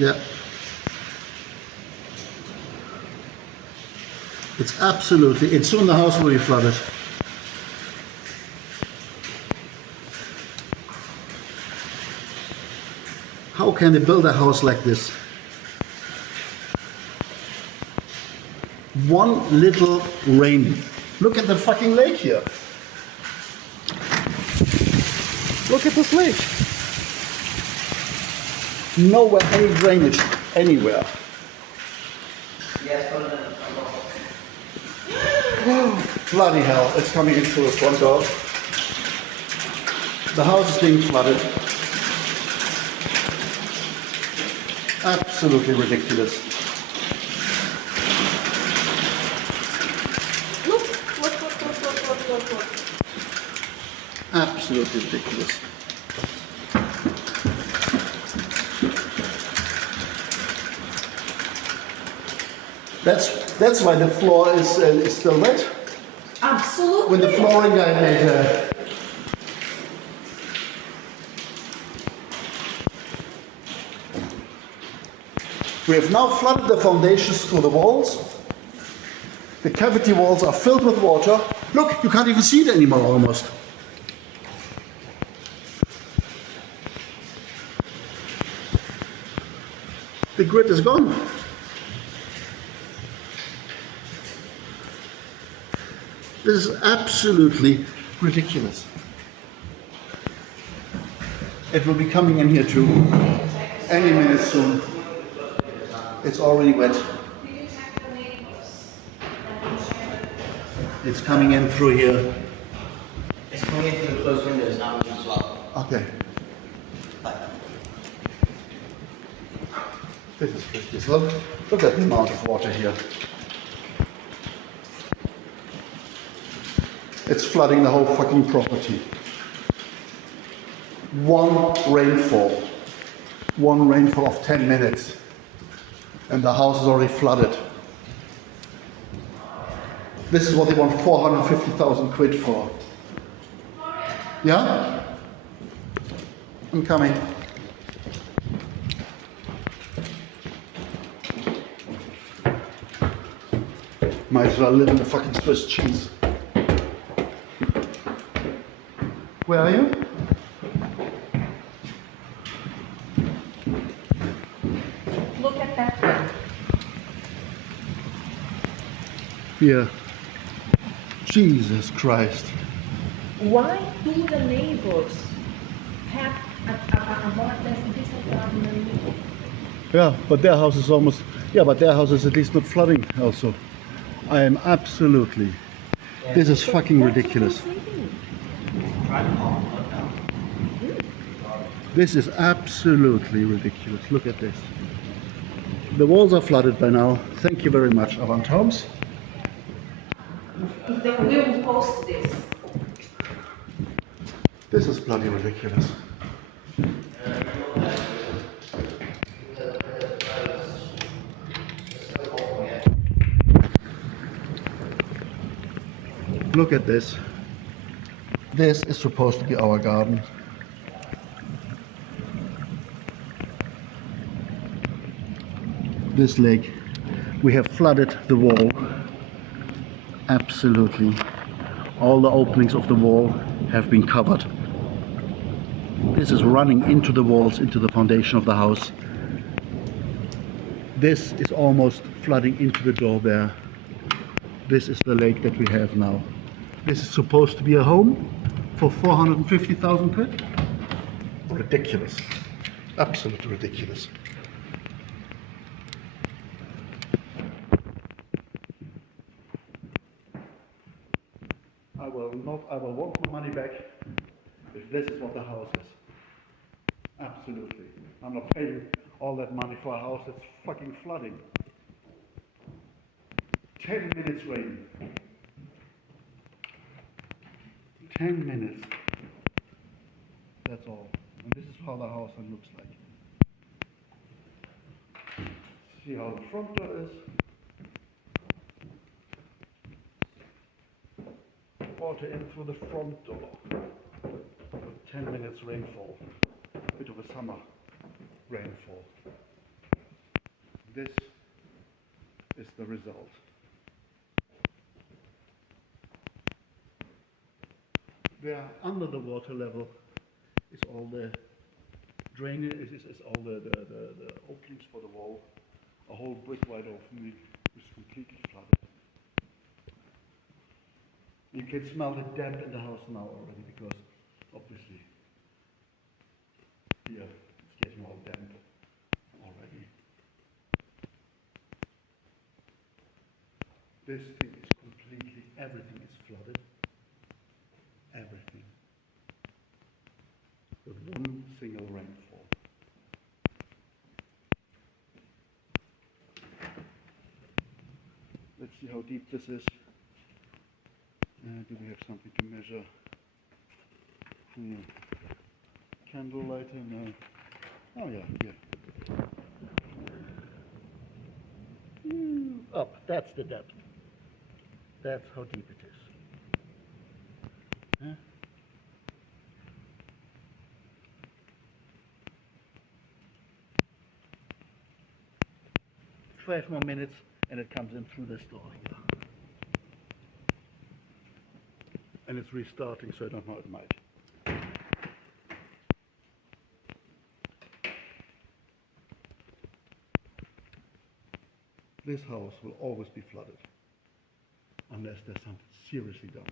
Yeah. It's absolutely, it's soon the house will be flooded. How can they build a house like this? One little rain. Look at the fucking lake here. Look at this lake. Nowhere any drainage anywhere. Oh, bloody hell, it's coming in through the front door. The house is being flooded. Absolutely ridiculous. Look. Absolutely ridiculous. That's why the floor is still wet. Absolutely. When the flooring guy made we have now flooded the foundations through the walls. The cavity walls are filled with water. Look, you can't even see it anymore almost. The grid is gone. This is absolutely ridiculous. It will be coming in here too. Any minute soon. It's already wet. It's coming in through here. It's coming in through the closed windows now as well. Okay. This is ridiculous. Look at the amount of water here. It's flooding the whole fucking property. One rainfall of 10 minutes, and the house is already flooded. This is what they want 450,000 quid for. Yeah? I'm coming. Might as well live in the fucking Swiss cheese. Where are you? Look at that one. Yeah. Jesus Christ. Why do the neighbors have a more than this apartment? Yeah, but their house is almost, yeah, but their house is at least not flooding also. I am absolutely, this is fucking ridiculous. This is absolutely ridiculous. Look at this. The walls are flooded by now. Thank you very much, Avant Homes. They will post this. This is bloody ridiculous. Look at this. This is supposed to be our garden. This lake, we have flooded the wall. Absolutely. All the openings of the wall have been covered. This is running into the walls, into the foundation of the house. This is almost flooding into the door there. This is the lake that we have now. This is supposed to be a home for 450,000 quid. Ridiculous. Absolutely ridiculous. I will want my money back if this is what the house is. Absolutely. I'm not paying all that money for a house that's fucking flooding. 10 minutes rain. 10 minutes. That's all. And this is how the house looks like. See how the front door is. Water in through the front door. 10 minutes rainfall. A bit of a summer rainfall. This is the result. Where under the water level is all the drainage, is all the openings for the wall. A whole brick wide open is completely flooded. You can smell the damp in the house now already because obviously here it's getting all damp already. This thing is completely, everything is flooded. Everything. With one single rainfall. Let's see how deep this is. Do we have something to measure? Candle lighting? Oh yeah, here. Up, that's the depth. That's how deep it is. Huh? Five more minutes and it comes in through this door here. And it's restarting, so I don't know, it might. This house will always be flooded unless there's something seriously done.